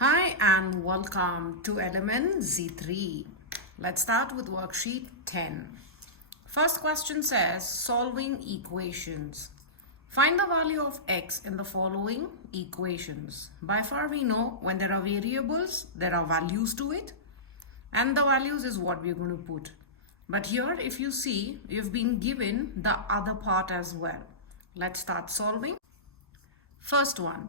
Hi and welcome to element Z3. Let's start with worksheet 10. First question says solving equations. Find the value of x in the following equations. By far we know when there are variables, there are values to it, and the values is what we're going to put. But here if you see, you've been given the other part as well. Let's start solving. First one,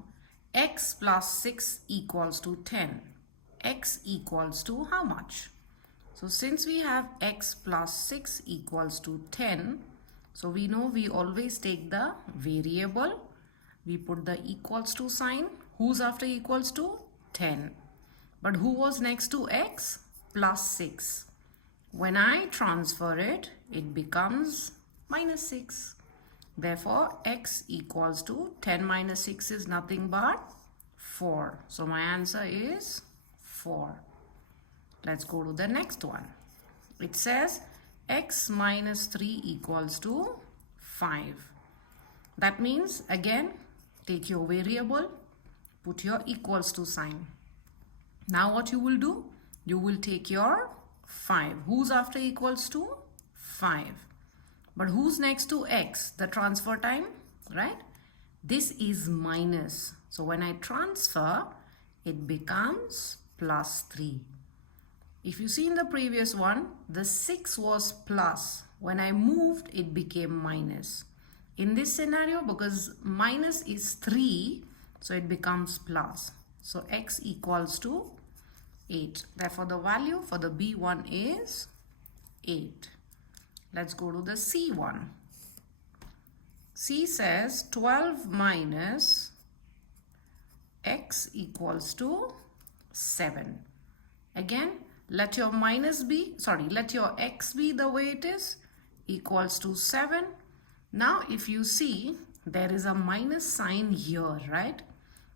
x plus 6 equals to 10. X equals to how much? So since we have x plus 6 equals to 10, so we know we always take the variable. We put the equals to sign. Who's after equals to? 10. But who was next to x? Plus 6. When I transfer it, it becomes minus 6. Therefore, x equals to 10 minus 6 is nothing but 4. So my answer is 4. Let's go to the next one. It says x minus 3 equals to 5. That means, again, take your variable, put your equals to sign. Now what you will do? You will take your 5. Who's after equals to? 5. But who's next to x? The transfer time, right? This is minus. So when I transfer, it becomes plus 3. If you see in the previous one, the 6 was plus. When I moved, it became minus. In this scenario, because minus is 3, so it becomes plus. So x equals to 8. Therefore, the value for the B1 is 8. Let's go to the C one. C says 12 minus x equals to 7. Again, let your x be the way it is, equals to 7. Now, if you see, there is a minus sign here, right?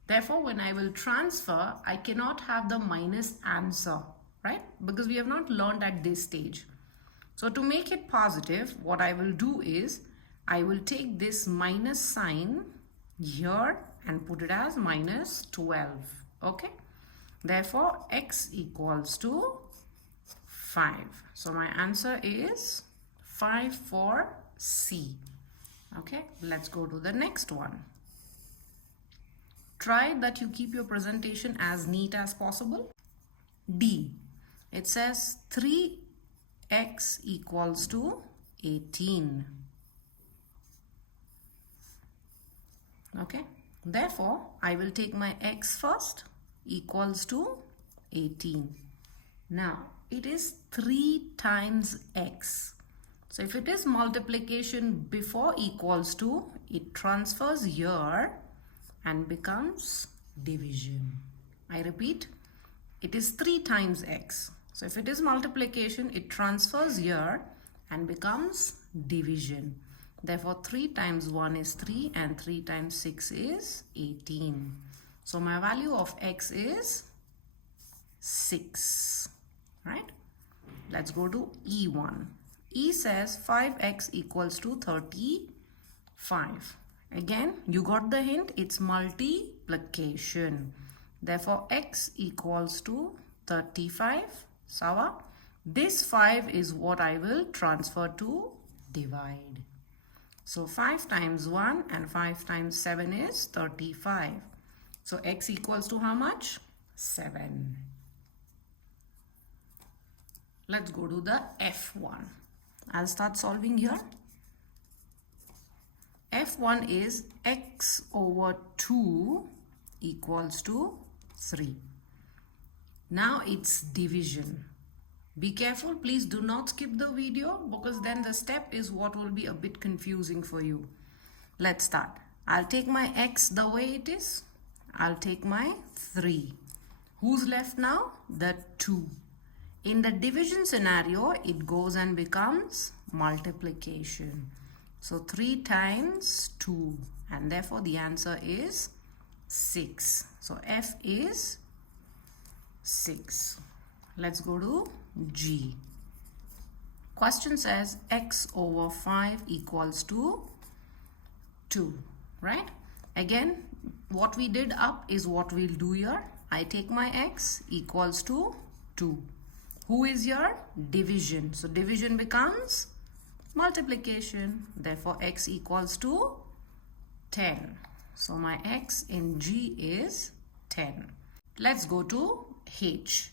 Therefore, when I will transfer, I cannot have the minus answer, right? Because we have not learned at this stage. So to make it positive, what I will do is, I will take this minus sign here and put it as minus 12. Okay? Therefore, x equals to 5. So my answer is 5 for C. Okay? Let's go to the next one. Try that you keep your presentation as neat as possible. D. It says 3x equals to 18. Okay, therefore I will take my x first, equals to 18. Now it is 3 times x. So if it is multiplication before equals to, it transfers here and becomes division. I repeat, it is 3 times x. So if it is multiplication, it transfers here and becomes division. Therefore, 3 times 1 is 3 and 3 times 6 is 18. So my value of x is 6, right? Let's go to E1. E says 5x equals to 35. Again, you got the hint, it's multiplication. Therefore, x equals to 35. Sawa? This 5 is what I will transfer to divide. So 5 times 1 and 5 times 7 is 35. So x equals to how much? 7. Let's go to the F1. I'll start solving here. F1 is x over 2 equals to 3. Now it's division. Be careful, please do not skip the video because then the step is what will be a bit confusing for you. Let's start. I'll take my x the way it is. I'll take my 3. Who's left now? The 2. In the division scenario, it goes and becomes multiplication. So 3 times 2 and therefore the answer is 6. So F is 6. Let's go to G. Question says x over 5 equals to 2, right? Again, what we did up is what we'll do here. I take my x equals to 2. Who is your division? So division becomes multiplication. Therefore, x equals to 10. So my x in G is 10. Let's go to H.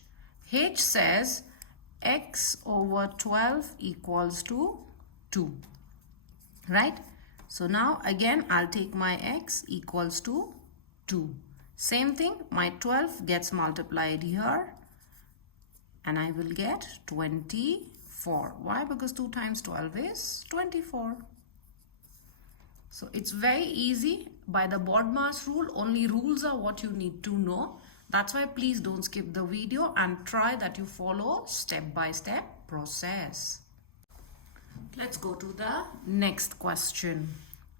H says x over 12 equals to 2. Right? So now again I'll take my x equals to 2. Same thing, my 12 gets multiplied here and I will get 24. Why? Because 2 times 12 is 24. So it's very easy. By the BODMAS rule, only rules are what you need to know. That's why please don't skip the video and try that you follow step-by-step process. Let's go to the next question.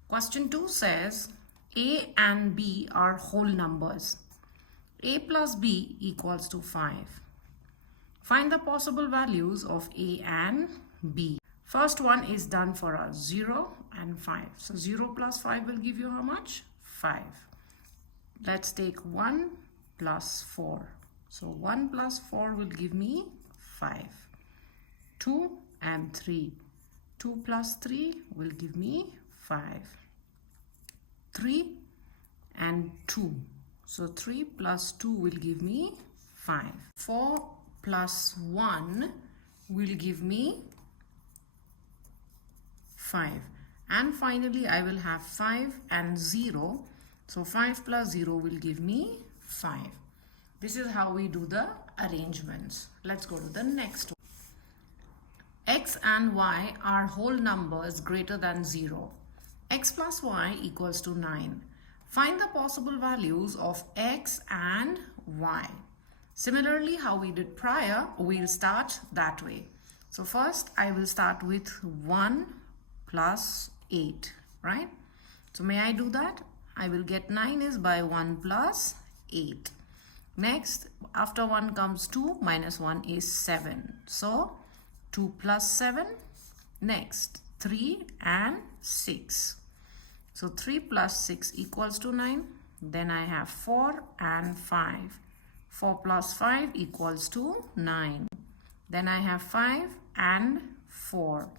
Question 2 says, A and B are whole numbers. A plus B equals to 5. Find the possible values of A and B. First one is done for us, 0 and 5. So 0 plus 5 will give you how much? 5. Let's take 1 plus 4. So 1 plus 4 will give me 5. 2 and 3. 2 plus 3 will give me 5. 3 and 2. So 3 plus 2 will give me 5. 4 plus 1 will give me 5. And finally, I will have 5 and 0. So 5 plus 0 will give me 5. This is how we do the arrangements. Let's go to the next one. X and Y are whole numbers greater than 0. X plus Y equals to 9. Find the possible values of X and Y. Similarly, how we did prior, we'll start that way. So first, I will start with 1 plus 8, right? So may I do that? I will get 9 is by 1 plus 8. Next, after 1 comes 2, minus 1 is 7. So 2 plus 7. Next, 3 and 6. So 3 plus 6 equals to 9. Then I have 4 and 5. 4 plus 5 equals to 9. Then I have 5 and 4.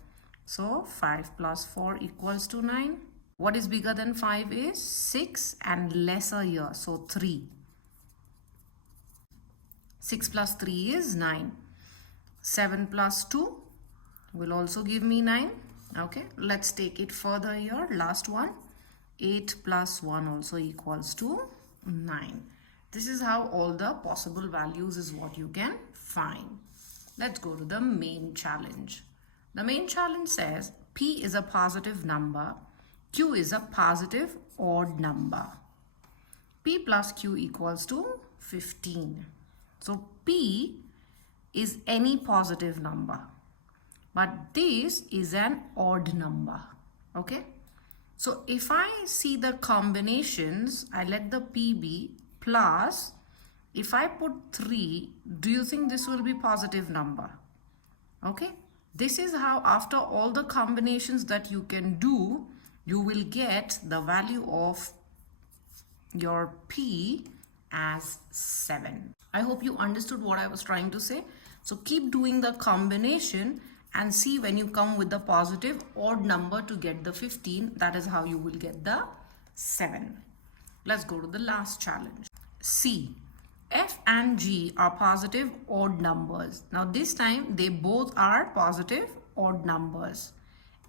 So 5 plus 4 equals to 9. What is bigger than 5 is 6 and lesser here. So 3. 6 plus 3 is 9. 7 plus 2 will also give me 9. Okay, let's take it further here. Last one. 8 plus 1 also equals to 9. This is how all the possible values is what you can find. Let's go to the main challenge. The main challenge says P is a positive number. Q is a positive odd number. P plus Q equals to 15. So P is any positive number. But this is an odd number. Okay. So if I see the combinations, I let the P be plus. If I put 3, do you think this will be positive number? Okay. This is how after all the combinations that you can do, you will get the value of your P as 7. I hope you understood what I was trying to say. So keep doing the combination and see when you come with the positive odd number to get the 15. That is how you will get the 7. Let's go to the last challenge. C. F and G are positive odd numbers. Now this time they both are positive odd numbers.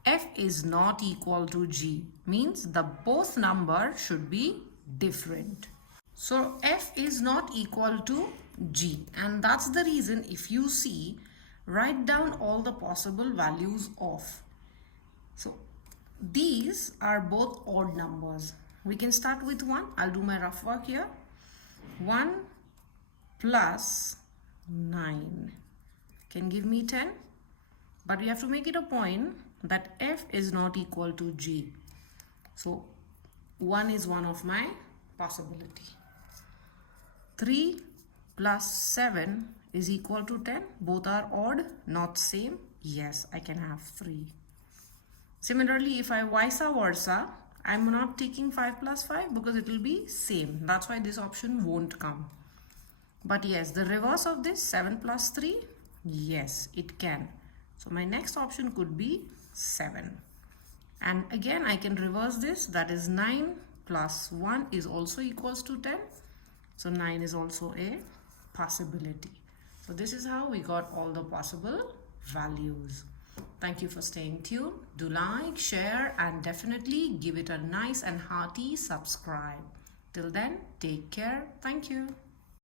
F is not equal to G, means the both number should be different. So F is not equal to G, and that's the reason if you see, write down all the possible values of. So these are both odd numbers. We can start with 1. I'll do my rough work here. 1 plus 9 can give me 10, but we have to make it a point that F is not equal to G. So 1 is one of my possibility. 3 plus 7 is equal to 10. Both are odd, not same. Yes, I can have 3. Similarly, if I vice versa, I'm not taking 5 plus 5 because it will be same. That's why this option won't come. But yes, the reverse of this, 7 plus 3, yes, it can. So my next option could be 7. And again, I can reverse this. That is 9 plus 1 is also equals to 10. So 9 is also a possibility. So this is how we got all the possible values. Thank you for staying tuned. Do like, share, and definitely give it a nice and hearty subscribe. Till then, take care. Thank you.